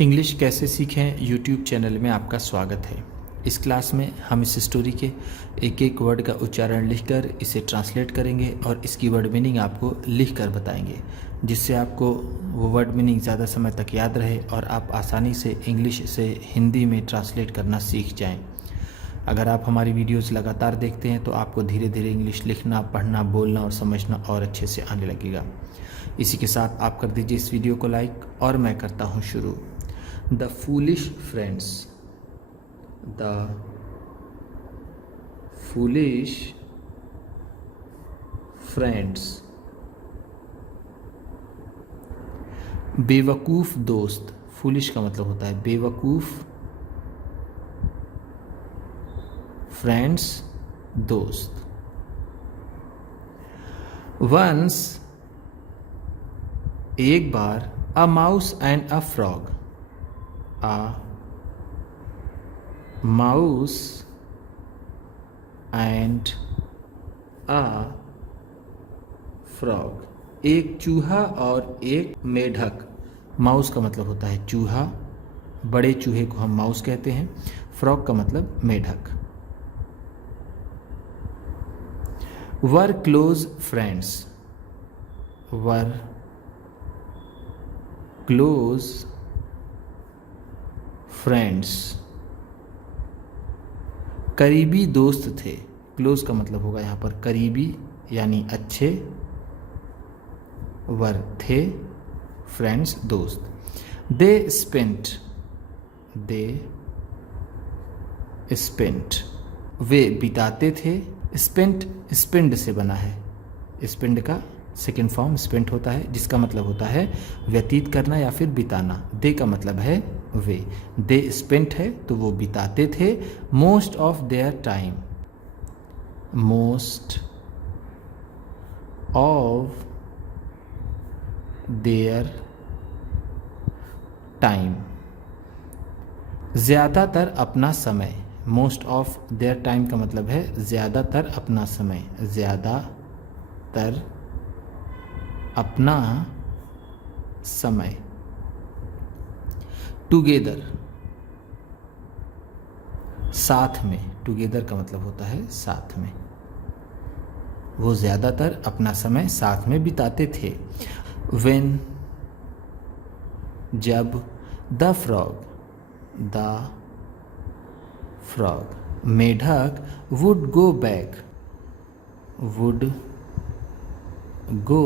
English कैसे सीखें YouTube channel में आपका स्वागत है। इस क्लास में हम इस स्टोरी के एक एक वर्ड का उच्चारण लिखकर इसे ट्रांसलेट करेंगे और इसकी वर्ड मीनिंग आपको लिखकर बताएंगे, जिससे आपको वो वर्ड मीनिंग ज़्यादा समय तक याद रहे और आप आसानी से इंग्लिश से हिंदी में ट्रांसलेट करना सीख जाएं। अगर आप हमारी वीडियोस लगातार देखते हैं तो आपको धीरे धीरे इंग्लिश लिखना, पढ़ना, बोलना और समझना और अच्छे से आने लगेगा। इसी के साथ आप कर दीजिए इस वीडियो को लाइक और मैं करता हूँ शुरू। The foolish friends. The foolish friends. बेवकूफ़ दोस्त। फूलिश का मतलब होता है बेवकूफ़, फ्रेंड्स दोस्त। वंस एक बार, a mouse and a frog. A mouse and a frog. एक चूहा और एक मेढक। माउस का मतलब होता है चूहा, बड़े चूहे को हम माउस कहते हैं। फ्रॉग का मतलब मेढक। वर क्लोज फ्रेंड्स। वर क्लोज फ्रेंड्स, करीबी दोस्त थे। क्लोज का मतलब होगा यहाँ पर करीबी यानी अच्छे, वर थे, फ्रेंड्स दोस्त। दे स्पेंट, वे बिताते थे। स्पेंट स्पेंड से बना है। स्पेंड का सेकेंड फॉर्म स्पेंट होता है, जिसका मतलब होता है व्यतीत करना या फिर बिताना। दे का मतलब है वे। दे स्पेंट है तो वो बिताते थे। Most of their time, most of their time, ज़्यादातर अपना समय। मोस्ट ऑफ देयर टाइम का मतलब है ज़्यादातर अपना समय, ज़्यादातर अपना समय। टुगेदर, साथ में। टुगेदर का मतलब होता है साथ में। वो ज़्यादातर अपना समय साथ में बिताते थे। व्हेन जब, द फ्रॉग मेढक वुड गो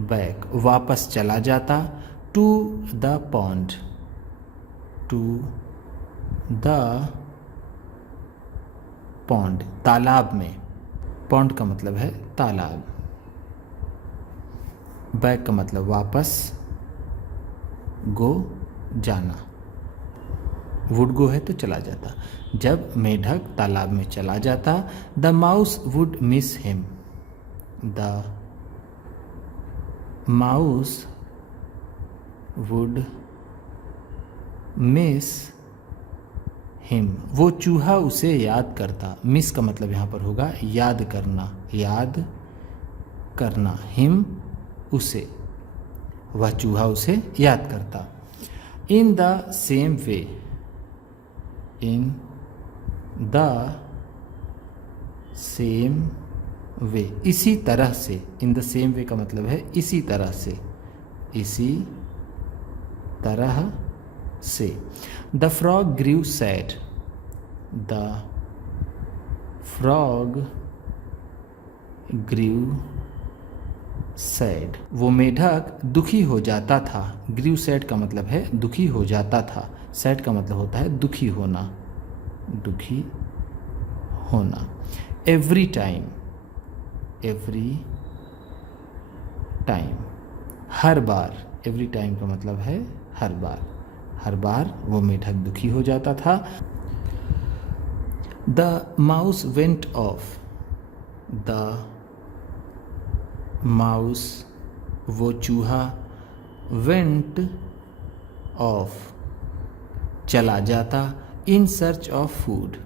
बैक वापस चला जाता। टू द पॉन्ड तालाब में। पॉन्ड का मतलब है तालाब। बैक का मतलब वापस, गो जाना। वुड गो है तो चला जाता। जब मेढक तालाब में चला जाता। The mouse would miss him. The mouse would miss him, वो चूहा उसे याद करता। मिस का मतलब यहाँ पर होगा याद करना। हिम उसे, वह चूहा उसे याद करता। इन द सेम वे, इसी तरह से। इन द सेम वे का मतलब है इसी तरह से। The frog grieve sad. The frog grieve sad, वो मेढक दुखी हो जाता था। ग्रीव सैड का मतलब है दुखी हो जाता था। सैड का मतलब होता है दुखी होना। एवरी टाइम, हर बार। एवरी टाइम का मतलब है हर बार वो मेढक दुखी हो जाता था। The mouse went of. The mouse, वो चूहा, वेंट ऑफ चला जाता। In search of food,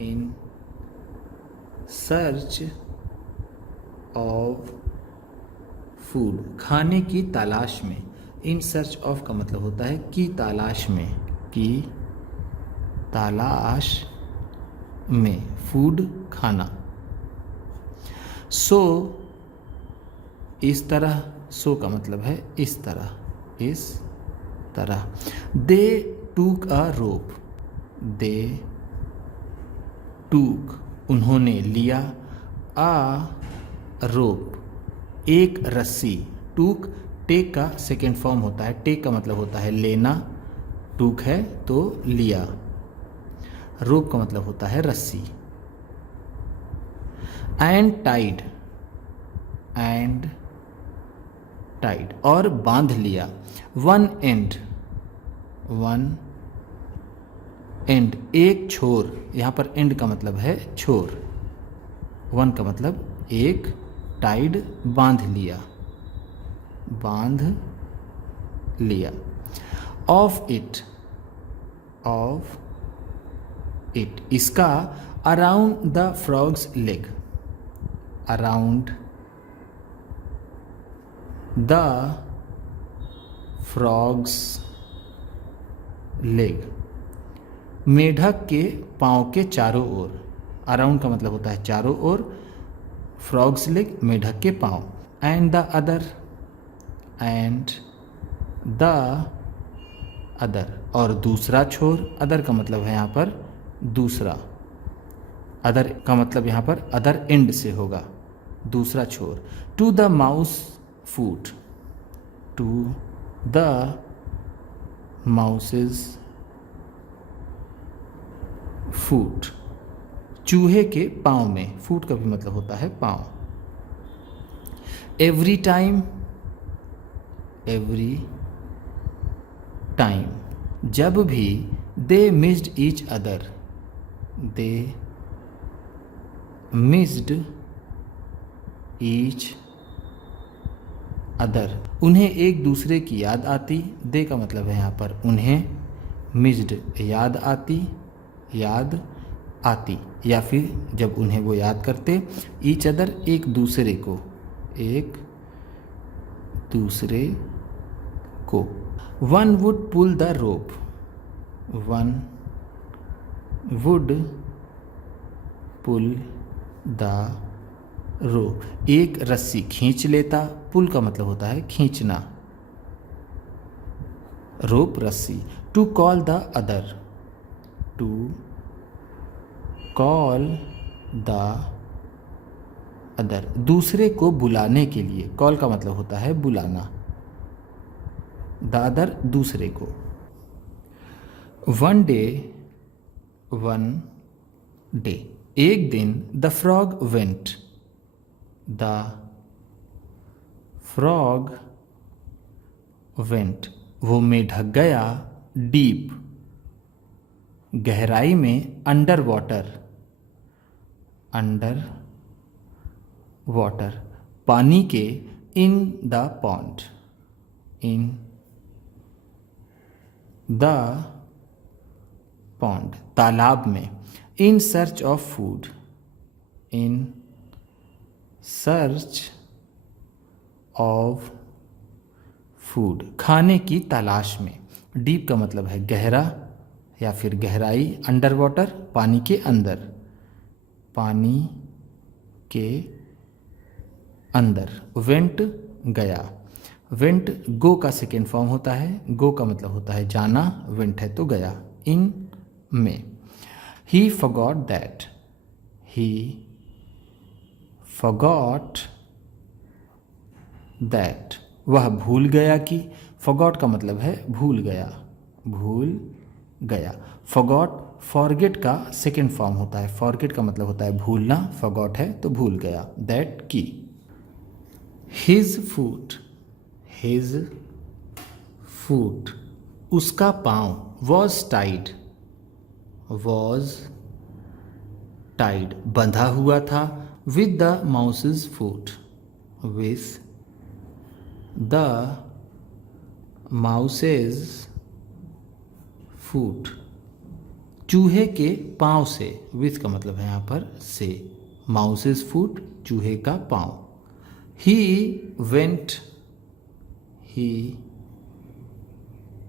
in search of food खाने की तलाश में। इन सर्च ऑफ का मतलब होता है की तलाश में, की तलाश में, फूड खाना। सो इस तरह, सो का मतलब है इस तरह, इस तरह। दे टूक अ रोप, दे टूक उन्होंने लिया, आ रोप एक रस्सी, टूक टेक का सेकेंड फॉर्म होता है, टेक का मतलब होता है लेना, टूक है तो लिया, रोप का मतलब होता है रस्सी। एंड टाइड, एंड टाइड और बांध लिया, वन एंड, वन एंड एक छोर, यहाँ पर एंड का मतलब है छोर, वन का मतलब एक, टाइड बांध लिया, बांध लिया। ऑफ इट, ऑफ इट इसका, around the frogs leg, around the frogs leg मेढक के पाँव के चारों ओर, अराउंड का मतलब होता है चारों ओर, फ्रॉग्स लेग मेढक के पाँव। And the other, and the other और दूसरा छोर, अदर का मतलब है यहाँ पर दूसरा, अदर का मतलब यहाँ पर अदर एंड से होगा, दूसरा छोर। To the mouse foot, to the mouse's foot चूहे के पाँव में, फूट का भी मतलब होता है पाँव। एवरी टाइम, एवरी टाइम जब भी, दे मिस्ड ईच अदर, दे मिस्ड ईच अदर उन्हें एक दूसरे की याद आती, दे का मतलब है यहाँ पर उन्हें, मिस्ड याद आती, याद आती, या फिर जब उन्हें वो याद करते, ईच अदर एक दूसरे को, एक दूसरे को। One would pull the rope, one would pull the rope एक रस्सी खींच लेता, पुल का मतलब होता है खींचना, रोप रस्सी। To call the other, to call the other दूसरे को बुलाने के लिए, कॉल का मतलब होता है बुलाना, द अदर दूसरे को। वन डे, वन डे एक दिन, the frog went, the frog went वो मेढक गया, डीप गहराई में, अंडर वाटर, अंडर वाटर पानी के, in the pond, in the pond तालाब में। In search of food, in search of food खाने की तलाश में। डीप का मतलब है गहरा या फिर गहराई, अंडर वाटर पानी के अंदर, पानी के अंदर। वेंट गया, वेंट गो का सेकेंड फॉर्म होता है, गो का मतलब होता है जाना, वेंट है तो गया। इन में। ही forgot that, he forgot that वह भूल गया कि, फॉरगॉट का मतलब है भूल गया, भूल गया। फॉरगॉट फॉरगेट का सेकेंड फॉर्म होता है, फॉरगेट का मतलब होता है भूलना, फॉरगॉट है तो भूल गया, दैट की। हिज फूट, हिज फूट उसका पाँव, वॉज टाइड, वॉज टाइड बंधा हुआ था, with the mouse's foot, with the mouse's foot चूहे के पाँव से, विथ का मतलब है यहाँ पर से, माउसेस फूट चूहे का पाँव। ही वेंट, ही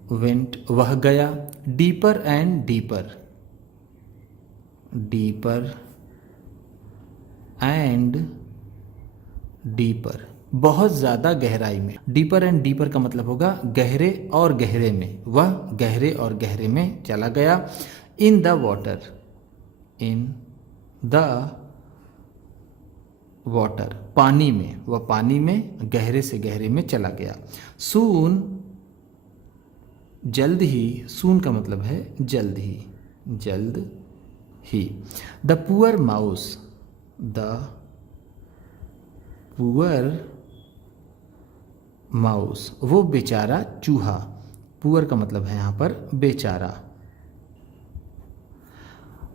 वेंट वह गया, deeper and deeper, deeper and deeper, बहुत ज़्यादा गहराई में। डीपर एंड डीपर का मतलब होगा गहरे और गहरे में, वह गहरे और गहरे में चला गया। In the water, in the water, पानी में, वह पानी में गहरे से गहरे में चला गया। सून, जल्द ही, सून का मतलब है जल्द ही, जल्द ही। The poor mouse, the poor mouse, वो बेचारा चूहा, पुअर का मतलब है यहाँ पर बेचारा।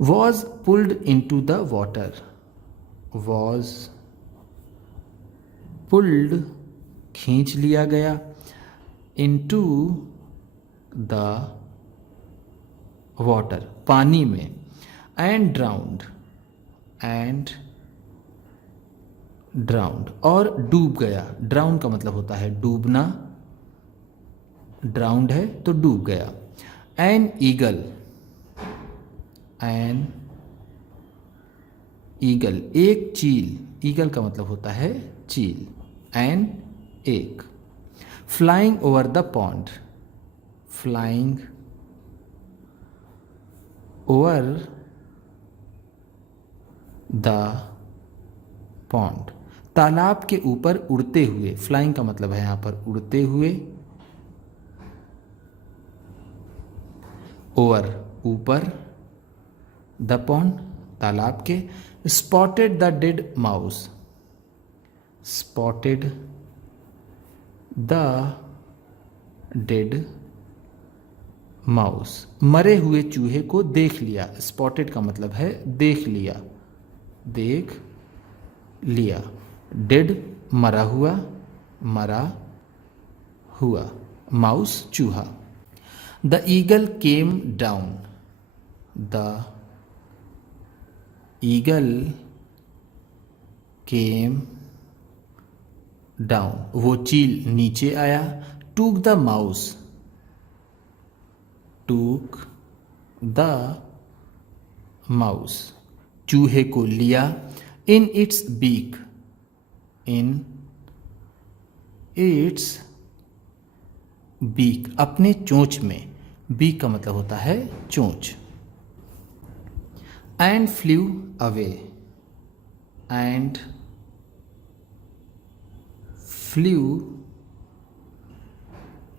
Was pulled into the water, was pulled, खींच लिया गया, इनटू द वाटर, पानी में, एंड ड्राउंड, एंड ड्राउंड, और डूब गया। ड्राउन का मतलब होता है डूबना, ड्राउंड है तो डूब गया। एन ईगल, एन ईगल, एक चील, ईगल का मतलब होता है चील, एन एक। Flying over the pond, flying over the pond, तालाब के ऊपर उड़ते हुए। फ्लाइंग का मतलब है यहाँ पर उड़ते हुए, ओवर ऊपर, द पॉन्ड तालाब के। Spotted the dead mouse, spotted the dead mouse, मरे हुए चूहे को देख लिया। स्पॉटेड का मतलब है देख लिया, देख लिया। डेड मरा हुआ, मरा हुआ, माउस चूहा। The eagle came down, the eagle came down, वो चील नीचे आया। Took the mouse, took the mouse, चूहे को लिया। In its beak, in its beak, अपने चोंच में। बीक का मतलब होता है चोंच। And flew away, and flew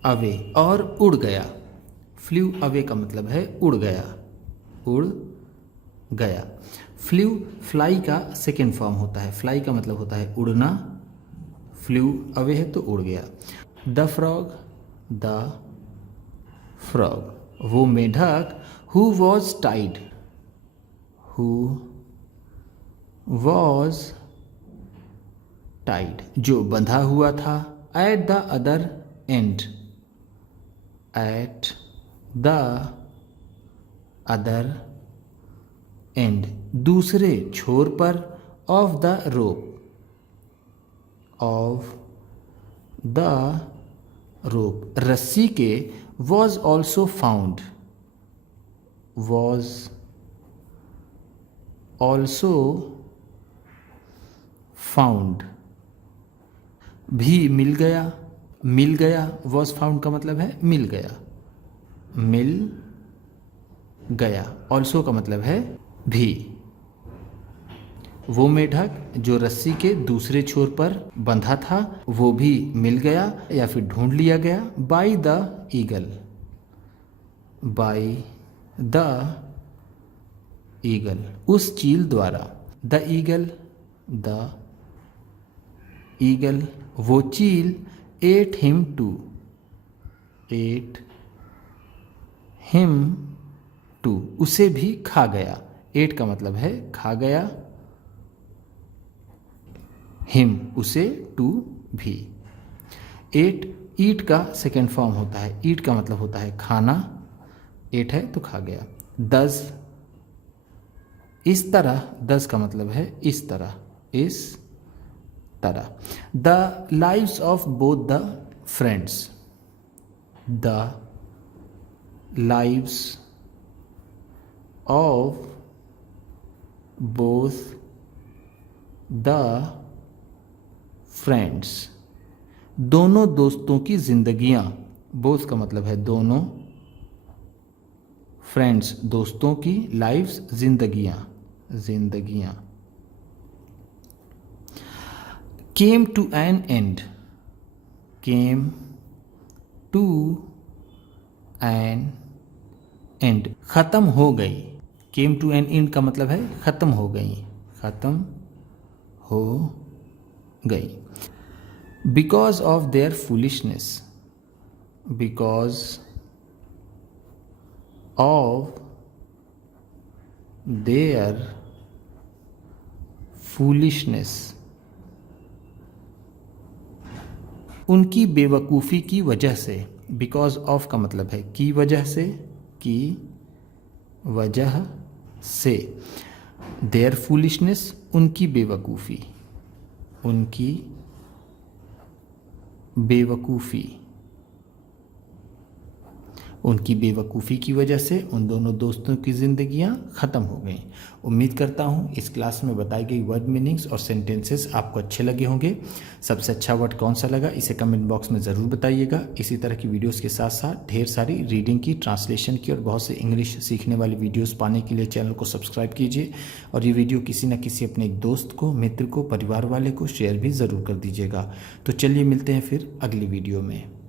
away, और उड़ गया। फ्ल्यू अवे का मतलब है उड़ गया, उड़ गया। फ्ल्यू फ्लाई का सेकेंड फॉर्म होता है। फ्लाई का मतलब होता है उड़ना, फ्ल्यू अवे है तो उड़ गया। द फ्रॉग, द फ्रॉग, वो मेढक। Who was tied, who was tied, जो बंधा हुआ था। At the other end, at the other end, दूसरे छोर पर। Of the rope, of the rope, रस्सी के। Was also found, was also found, भी मिल गया। मिल गया, वॉज फाउंड का मतलब है मिल गया, मिल गया। ऑल्सो का मतलब है भी। वो मेढक जो रस्सी के दूसरे छोर पर बंधा था, वो भी मिल गया या फिर ढूंढ लिया गया। By the eagle, by the eagle, उस चील द्वारा। द ईगल, द ईगल, वो चील। Ate him too, ate him too, उसे भी खा गया। एट का मतलब है खा गया, हिम उसे, टू भी। एट ईट का सेकेंड फॉर्म होता है। ईट का मतलब होता है खाना, एट है तो खा गया। दस, इस तरह, दस का मतलब है इस तरह, इस तरह। The lives of both the friends, the lives of both the friends, दोनों दोस्तों की जिंदगियां, बोथ का मतलब है दोनों, फ्रेंड्स दोस्तों की, लाइव्स जिंदगियां, जिंदगियां, came to an end, came to an end, ख़त्म हो गई, came to an end का मतलब है ख़त्म हो गई, ख़त्म हो गई, because of their foolishness, because of their foolishness, उनकी बेवकूफ़ी की वजह से, बिकॉज ऑफ का मतलब है की वजह से, की वजह से, देयर फूलिशनेस उनकी बेवकूफ़ी, उनकी बेवकूफ़ी, उनकी बेवकूफ़ी की वजह से उन दोनों दोस्तों की ज़िंदगियां ख़त्म हो गईं। उम्मीद करता हूं इस क्लास में बताई गई वर्ड मीनिंग्स और सेंटेंसेस आपको अच्छे लगे होंगे। सबसे अच्छा वर्ड कौन सा लगा इसे कमेंट बॉक्स में ज़रूर बताइएगा। इसी तरह की वीडियोस के साथ साथ ढेर सारी रीडिंग की, ट्रांसलेशन की और बहुत से इंग्लिश सीखने वाली वीडियोज़ पाने के लिए चैनल को सब्सक्राइब कीजिए और ये वीडियो किसी न किसी अपने एक दोस्त को, मित्र को, परिवार वाले को शेयर भी ज़रूर कर दीजिएगा। तो चलिए मिलते हैं फिर अगली वीडियो में।